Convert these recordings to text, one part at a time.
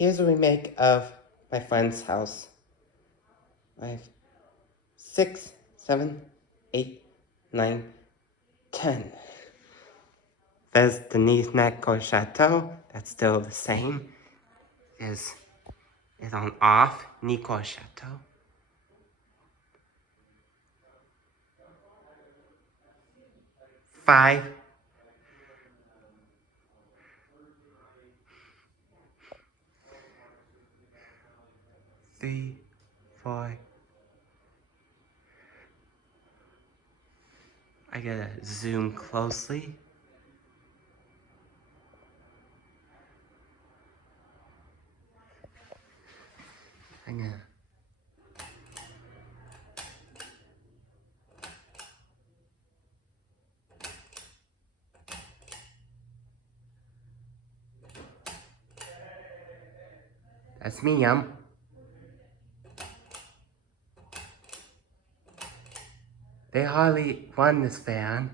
Here's a remake of my friend's house. I have 6, 7, 8, 9, 10. There's the Nicor Chateau. That's still the same. Is on off. Nicor Chateau. Five. 3, 4. I gotta zoom closely. I'm gonna. That's me, They hardly run this fan.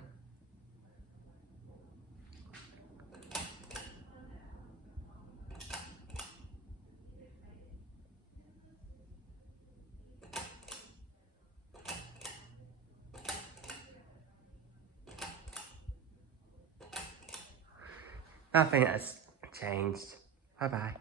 Nothing has changed. Bye-bye.